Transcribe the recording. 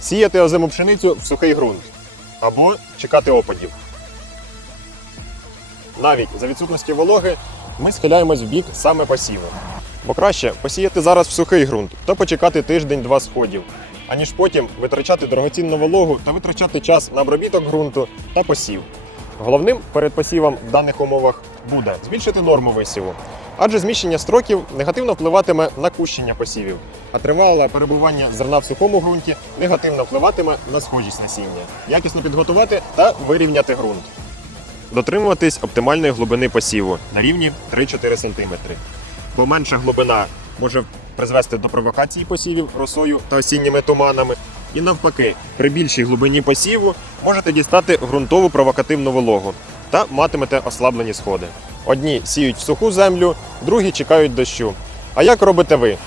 Сіяти озиму пшеницю в сухий ґрунт або чекати опадів. Навіть за відсутності вологи ми схиляємось в бік саме посіву. Бо краще посіяти зараз в сухий ґрунт та почекати тиждень-два сходів, аніж потім витрачати дорогоцінну вологу та витрачати час на обробіток ґрунту та посів. Головним перед посівом в даних умовах буде збільшити норму висіву, адже зміщення строків негативно впливатиме на кущення посівів, а тривале перебування зерна в сухому ґрунті негативно впливатиме на схожість насіння, якісно підготувати та вирівняти ґрунт. Дотримуватись оптимальної глибини посіву на рівні 3-4 см. Бо менша глибина може призвести до провокації посівів росою та осінніми туманами. І навпаки, при більшій глибині посіву можете дістати ґрунтову провокативну вологу та матимете ослаблені сходи. Одні сіють в суху землю, другі чекають дощу. А як робите ви?